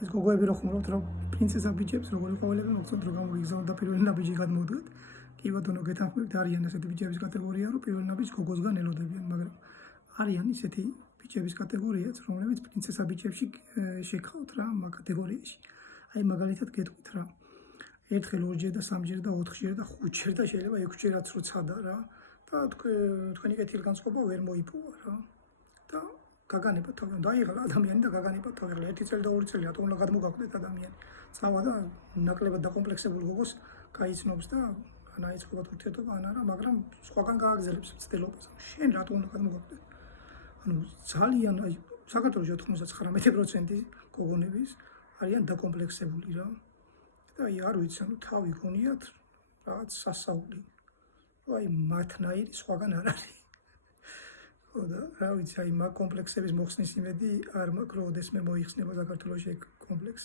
ეს გოგოები რო ხუმრობთ, რომ პრინცესა ბიჭებს როგორი ყვავილები მოგწონთ, რომ გამოგიგზავნოთ და პირველი ნაბიჯი გადმოვდგათ. კი ბატონო, გეთანხმებით, არიან ასეთი ბიჭების კატეგორია, რომ პირველი ნაბიჯს გოგოსგან ელოდებიან, მაგრამ არიან ისეთი ბიჭების კატეგორიაც, რომლებიც პრინცესა ბიჭებში შეგხავთ რა, მაგ კატეგორიაში. აი მაგალითად გეტყვით რა. ერთხელ, ორჯერ და სამჯერ და ოთხჯერ და ხუთჯერ და შეიძლება 6ჯერაც რო ცადა რა. და თქვენი კეთილგანწყობა ვერ მოიპოვა რა. და გაგანებათ თავი, დაიღალა ადამიანი და გაგანებათ თავი. 1 წელი და 2 წელი რატომ უნდა გადმოგაკვდეთ ადამიანი. წავა და ნაკლებად დაკომპლექსებულ გოგოს გაიცნობს და ან აიწყობათ ურთიერთობა ან არა, მაგრამ სხვაგან გააგზელებს მცდელობას. შენ რატომ უნდა გადმოგაკვდეთ? ანუ ძალიან აი საქართველოში 99% გოგონების არიან დაკომპლექსებული რა. და აი არ ვიცი, ანუ თავი გონიათ რაღაც სასაული. აი მათნაირი სხვაგან არ არის. ხო და რა ვიცი, აი მაგ კომპლექსების მოხსნის იმედი არ მაქვს, რომ ოდესმე მოიხსნება საქართველოში ეგ კომპლექსი.